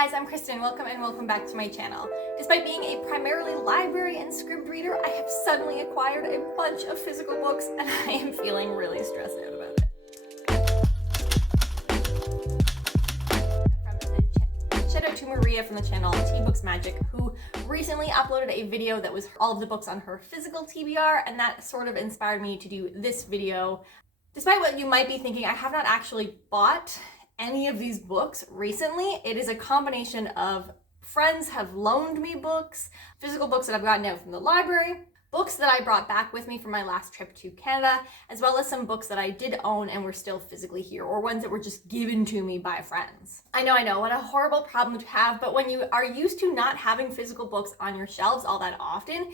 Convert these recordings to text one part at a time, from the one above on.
guys, I'm Kristen. Welcome back to my channel. Despite being a primarily library and script reader, I have suddenly acquired a bunch of physical books and I am feeling really stressed out about it. Shout out to Maria from the channel T-Books Magic, who recently uploaded a video that was all of the books on her physical TBR, and that sort of inspired me to do this video. Despite what you might be thinking, I have not actually bought any of these books recently. It is a combination of friends have loaned me books, physical books that I've gotten out from the library, books that I brought back with me from my last trip to Canada, as well as some books that I did own and were still physically here, or ones that were just given to me by friends. I know, what a horrible problem to have, but when you are used to not having physical books on your shelves all that often,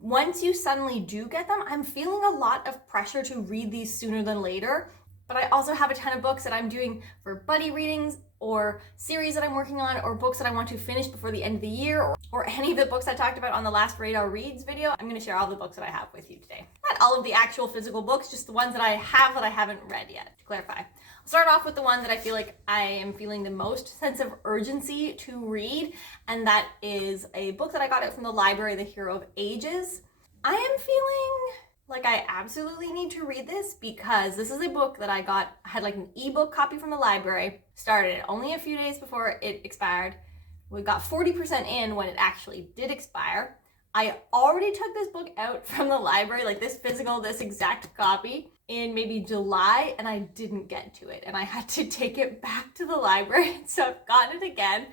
once you suddenly do get them, I'm feeling a lot of pressure to read these sooner than later. But I also have a ton of books that I'm doing for buddy readings, or series that I'm working on, or books that I want to finish before the end of the year, or any of the books I talked about on the last Radar Reads video. I'm going to share all the books that I have with you today. Not all of the actual physical books, just the ones that I have that I haven't read yet, to clarify. I'll start off with the one that I feel like I am feeling the most sense of urgency to read, and that is a book that I got out from the library, The Hero of Ages. I am feeling like I absolutely need to read this because this is a book that I had like an ebook copy from the library, started it only a few days before it expired. We got 40% in when it actually did expire. I already took this book out from the library, like this exact copy, in maybe July, and I didn't get to it, and I had to take it back to the library, so I've gotten it again.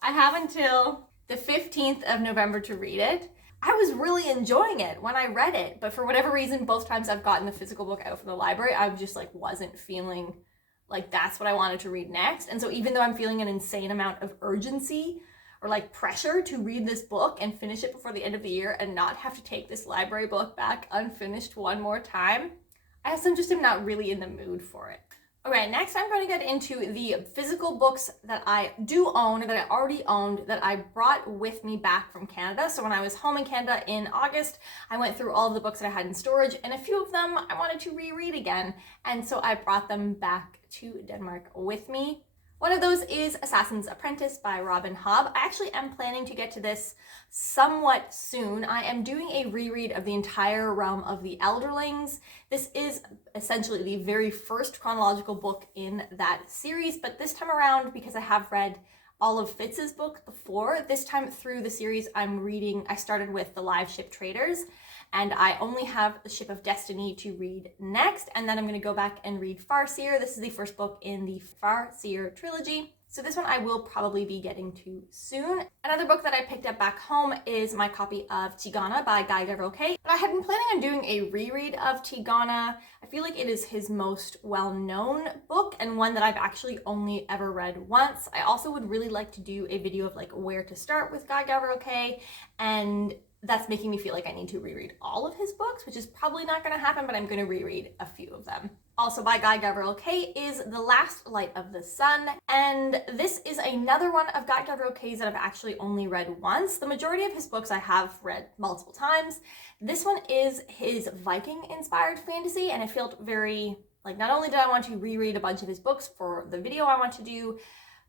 I have until the 15th of November to read it. I was really enjoying it when I read it, but for whatever reason, both times I've gotten the physical book out from the library, I just like wasn't feeling like that's what I wanted to read next. And so even though I'm feeling an insane amount of urgency or like pressure to read this book and finish it before the end of the year and not have to take this library book back unfinished one more time, I just am not really in the mood for it. Okay, next I'm going to get into the physical books that I do own, that I already owned, that I brought with me back from Canada. So when I was home in Canada in August, I went through all of the books that I had in storage, and a few of them I wanted to reread again. And so I brought them back to Denmark with me. One of those is Assassin's Apprentice by Robin Hobb. I actually am planning to get to this somewhat soon. I am doing a reread of the entire realm of the Elderlings. This is essentially the very first chronological book in that series, but this time around, because I have read all of Fitz's book before, this time through the series I started with The Live Ship Traders, and I only have The Ship of Destiny to read next, and then I'm going to go back and read Farseer. This is the first book in the Farseer trilogy, so this one I will probably be getting to soon. Another book that I picked up back home is my copy of Tigana by Guy Gavriel Kay. I had been planning on doing a reread of Tigana. I feel like it is his most well-known book and one that I've actually only ever read once. I also would really like to do a video of like where to start with Guy Gavriel Kay, and that's making me feel like I need to reread all of his books, which is probably not going to happen, but I'm going to reread a few of them. Also by Guy Gavriel Kay is The Last Light of the Sun, and this is another one of Guy Gavriel Kay's that I've actually only read once. The majority of his books I have read multiple times. This one is his Viking-inspired fantasy, and I felt very, like, not only did I want to reread a bunch of his books for the video I want to do,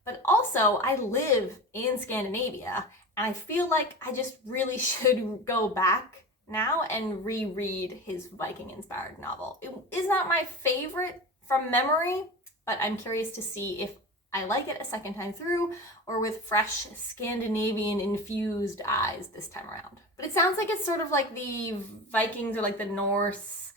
but also I live in Scandinavia, and I feel like I just really should go back now and reread his Viking-inspired novel. It is not my favorite from memory, but I'm curious to see if I like it a second time through or with fresh Scandinavian-infused eyes this time around. But it sounds like it's sort of like the Vikings, or like the Norse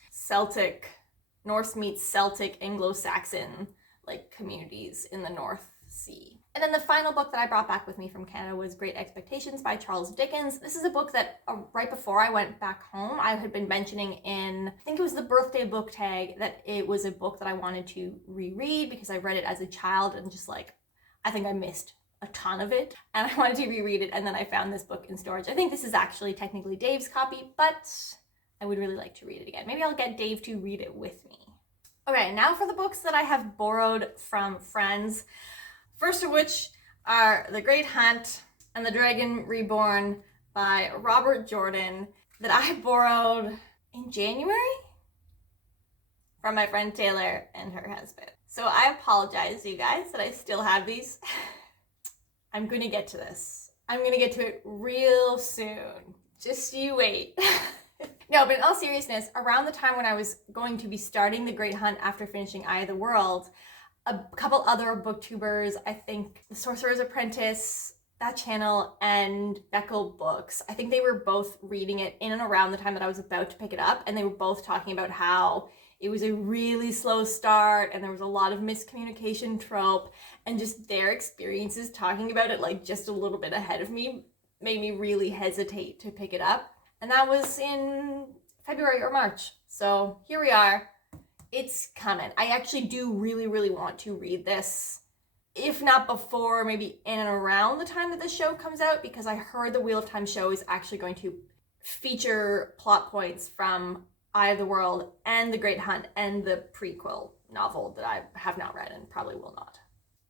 meets Celtic, Anglo-Saxon like communities in the North Sea. And then the final book that I brought back with me from Canada was Great Expectations by Charles Dickens. This is a book that right before I went back home, I had been mentioning in, I think it was the birthday book tag, that it was a book that I wanted to reread because I read it as a child and just like, I think I missed a ton of it and I wanted to reread it, and then I found this book in storage. I think this is actually technically Dave's copy, but I would really like to read it again. Maybe I'll get Dave to read it with me. Okay, now for the books that I have borrowed from friends. First of which are The Great Hunt and The Dragon Reborn by Robert Jordan, that I borrowed in January from my friend Taylor and her husband. So I apologize, you guys, that I still have these. I'm gonna get to this. I'm gonna get to it real soon. Just you wait. No, but in all seriousness, around the time when I was going to be starting The Great Hunt after finishing Eye of the World, a couple other booktubers, I think The Sorcerer's Apprentice, that channel, and Beckel Books, I think they were both reading it in and around the time that I was about to pick it up, and they were both talking about how it was a really slow start and there was a lot of miscommunication trope, and just their experiences talking about it like just a little bit ahead of me made me really hesitate to pick it up. And that was in February or March. So here we are. It's coming. I actually do really, really want to read this. If not before, maybe in and around the time that the show comes out, because I heard the Wheel of Time show is actually going to feature plot points from Eye of the World and The Great Hunt and the prequel novel that I have not read and probably will not.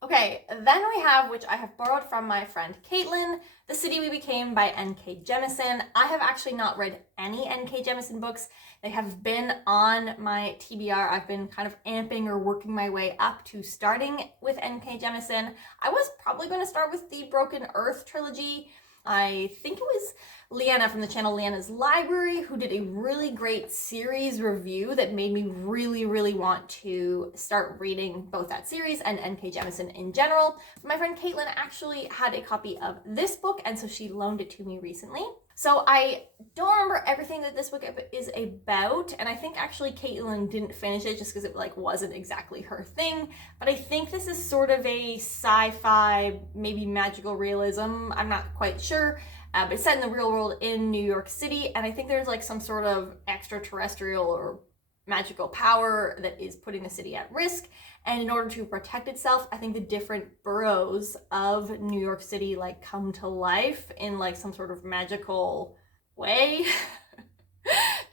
Okay, then we have, which I have borrowed from my friend Caitlin, The City We Became by N.K. Jemisin. I have actually not read any N.K. Jemisin books. They have been on my TBR. I've been kind of amping or working my way up to starting with N.K. Jemisin. I was probably going to start with the Broken Earth trilogy. I think it was Leanna from the channel Leanna's Library who did a really great series review that made me really, really want to start reading both that series and N.K. Jemisin in general. My friend Caitlin actually had a copy of this book, and so she loaned it to me recently. So I don't remember everything that this book is about, and I think actually Caitlin didn't finish it just because it wasn't exactly her thing, but I think this is sort of a sci-fi, maybe magical realism, I'm not quite sure, but it's set in the real world in New York City, and I think there's some sort of extraterrestrial or magical power that is putting the city at risk, and in order to protect itself, I think the different boroughs of New York City come to life in some sort of magical way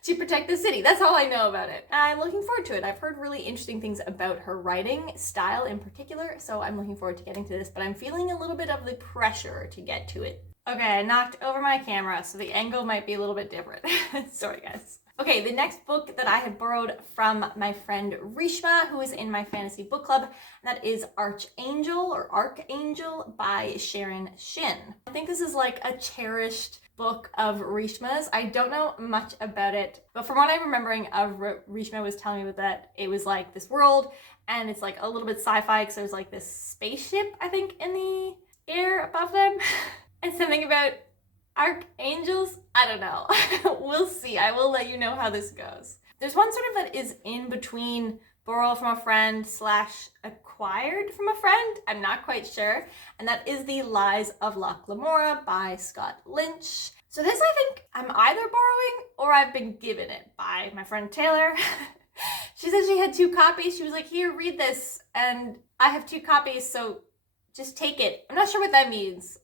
to protect the city. That's all I know about it. I'm looking forward to it. I've heard really interesting things about her writing style in particular, so I'm looking forward to getting to this, but I'm feeling a little bit of the pressure to get to it. Okay, I knocked over my camera, so the angle might be a little bit different. Sorry, guys. Okay, the next book that I had borrowed from my friend Rishma, who is in my fantasy book club, and that is Archangel by Sharon Shin. I think this is a cherished book of Rishma's. I don't know much about it, but from what I'm remembering of Rishma was telling me that it was this world, and it's a little bit sci-fi because there's this spaceship, I think, in the air above them, and something about archangels? I don't know. We'll see. I will let you know how this goes. There's one sort of that is in between borrow from a friend / acquired from a friend. I'm not quite sure. And that is The Lies of Lamora by Scott Lynch. So this I think I'm either borrowing or I've been given it by my friend Taylor. She said she had 2 copies. She was like, here, read this. And I have 2 copies, so just take it. I'm not sure what that means.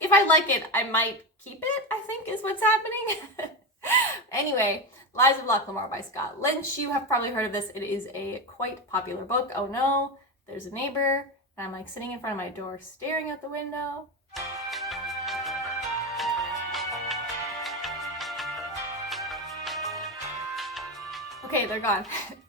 If I like it, I might keep it, I think is what's happening. Anyway, Lies of Lamora by Scott Lynch. You have probably heard of this. It is a quite popular book. Oh no, there's a neighbor, and I'm sitting in front of my door staring out the window. Okay, they're gone.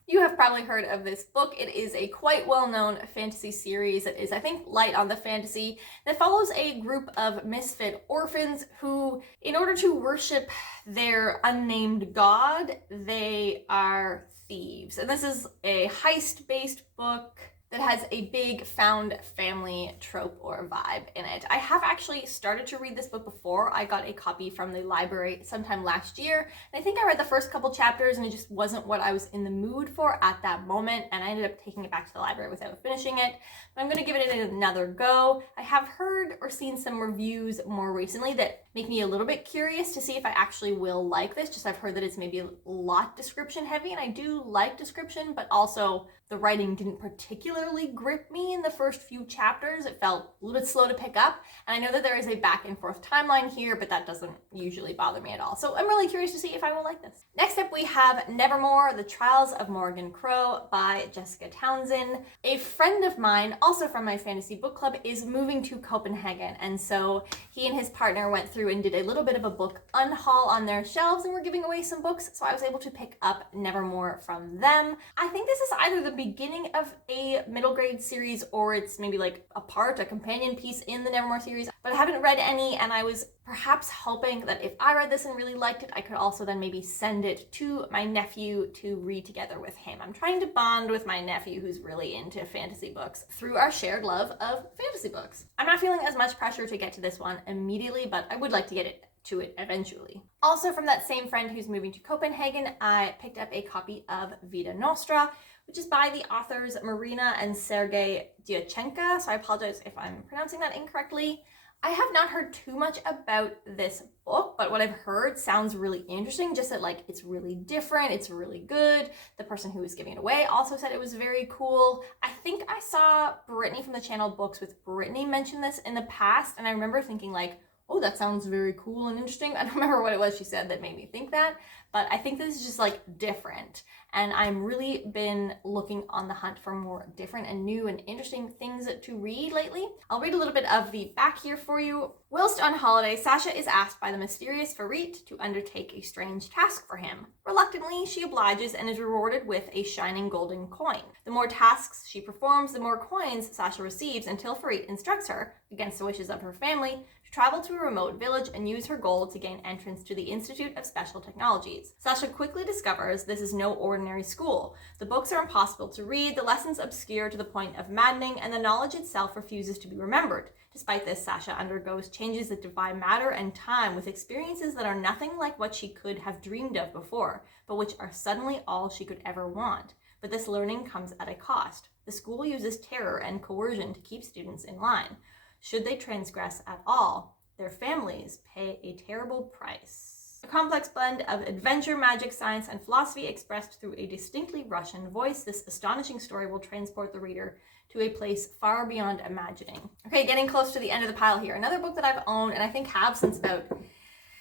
You have probably heard of this book. It is a quite well-known fantasy series that is, I think, light on the fantasy that follows a group of misfit orphans who, in order to worship their unnamed god, they are thieves. And this is a heist-based book that has a big found family trope or vibe in it. I have actually started to read this book before. I got a copy from the library sometime last year, and I think I read the first couple chapters and it just wasn't what I was in the mood for at that moment, and I ended up taking it back to the library without finishing it. But I'm going to give it another go. I have heard or seen some reviews more recently that make me a little bit curious to see if I actually will like this. Just I've heard that it's maybe a lot description heavy, and I do like description, but also the writing didn't particularly grip me in the first few chapters. It felt a little bit slow to pick up, and I know that there is a back and forth timeline here, but that doesn't usually bother me at all. So I'm really curious to see if I will like this. Next up we have Nevermore, The Trials of Morgan Crow by Jessica Townsend. A friend of mine, also from my fantasy book club, is moving to Copenhagen, and so he and his partner went through and did a little bit of a book unhaul on their shelves and were giving away some books, so I was able to pick up Nevermore from them. I think this is either the beginning of a middle grade series, or it's maybe like a companion piece in the Nevermore series, but I haven't read any, and I was perhaps hoping that if I read this and really liked it, I could also then maybe send it to my nephew to read together with him. I'm trying to bond with my nephew who's really into fantasy books through our shared love of fantasy books. I'm not feeling as much pressure to get to this one immediately, but I would like to get to it eventually. Also, from that same friend who's moving to Copenhagen, I picked up a copy of Vida Nostra, which is by the authors Marina and Sergei Dyachenko, so I apologize if I'm pronouncing that incorrectly. I have not heard too much about this book, but what I've heard sounds really interesting, just that like it's really different, it's really good. The person who was giving it away also said it was very cool. I think I saw Brittany from the channel Books with Brittany mention this in the past, and I remember thinking like, oh, that sounds very cool and interesting. I don't remember what it was she said that made me think that, but I think this is just like different. And I'm really been looking on the hunt for more different and new and interesting things to read lately. I'll read a little bit of the back here for you. Whilst on holiday, Sasha is asked by the mysterious Farit to undertake a strange task for him. Reluctantly, she obliges and is rewarded with a shining golden coin. The more tasks she performs, the more coins Sasha receives, until Farit instructs her, against the wishes of her family, to travel to a remote village and use her gold to gain entrance to the Institute of Special Technologies. Sasha quickly discovers this is no ordinary school. The books are impossible to read, the lessons obscure to the point of maddening, and the knowledge itself refuses to be remembered. Despite this, Sasha undergoes changes that defy matter and time, with experiences that are nothing like what she could have dreamed of before, but which are suddenly all she could ever want. But this learning comes at a cost. The school uses terror and coercion to keep students in line. Should they transgress at all, their families pay a terrible price. A complex blend of adventure, magic, science, and philosophy expressed through a distinctly Russian voice, this astonishing story will transport the reader to a place far beyond imagining. Okay, getting close to the end of the pile here. Another book that I've owned, and I think have since about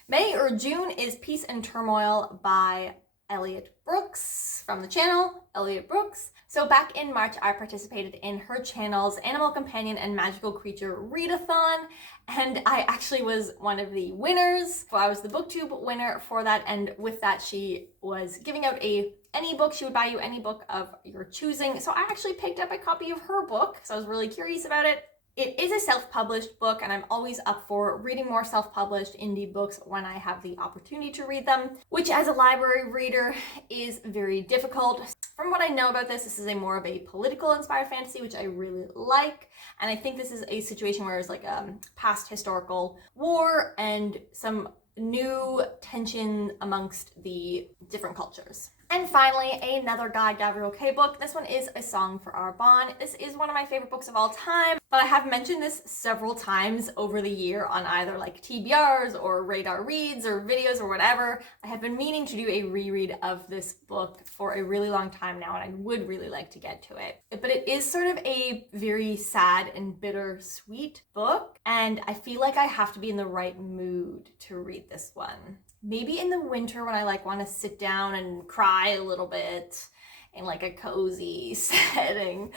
May or June, is Peace and Turmoil by Elliot Brooks from the channel, Elliot Brooks. So back in March, I participated in her channel's Animal Companion and Magical Creature Readathon, and I actually was one of the winners. So I was the BookTube winner for that, and with that, she was giving out any book. She would buy you any book of your choosing. So I actually picked up a copy of her book, so I was really curious about it. It is a self-published book, and I'm always up for reading more self-published indie books when I have the opportunity to read them, which as a library reader is very difficult. From what I know about this, this is more of a political inspired fantasy, which I really like. And I think this is a situation where it's like a past historical war and some new tension amongst the different cultures. And finally, another Guy Gavriel Kay book. This one is A Song for Arbonne. This is one of my favorite books of all time, but I have mentioned this several times over the year on either like TBRs or radar reads or videos or whatever. I have been meaning to do a reread of this book for a really long time now, and I would really like to get to it. But it is sort of a very sad and bittersweet book, and I feel like I have to be in the right mood to read this one. Maybe in the winter when I like want to sit down and cry a little bit in like a cozy setting.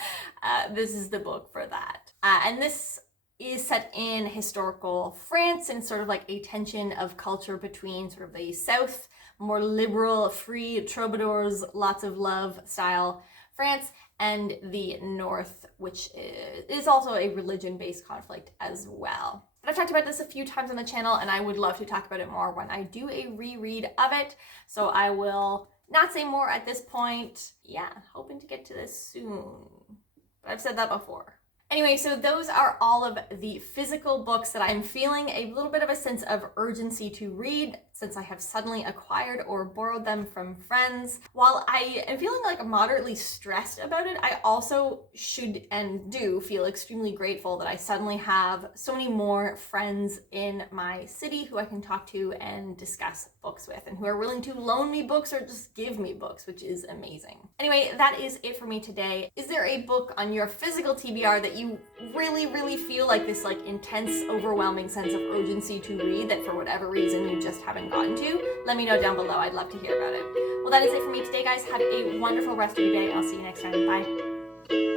This is the book for that. And this is set in historical France, and sort of like a tension of culture between sort of the South, more liberal, free troubadours, lots of love style France, and the North, which is also a religion-based conflict as well. But I've talked about this a few times on the channel, and I would love to talk about it more when I do a reread of it. So I will not say more at this point. Yeah, hoping to get to this soon. But I've said that before. Anyway, so those are all of the physical books that I'm feeling a little bit of a sense of urgency to read, since I have suddenly acquired or borrowed them from friends. While I am feeling like moderately stressed about it, I also should and do feel extremely grateful that I suddenly have so many more friends in my city who I can talk to and discuss books with, and who are willing to loan me books or just give me books, which is amazing. Anyway, that is it for me today. Is there a book on your physical TBR that you really feel like this like intense, overwhelming sense of urgency to read that for whatever reason you just haven't gotten to? Let me know down below. I'd love to hear about it. Well, that is it for me today, guys. Have a wonderful rest of your day. I'll see you next time. Bye.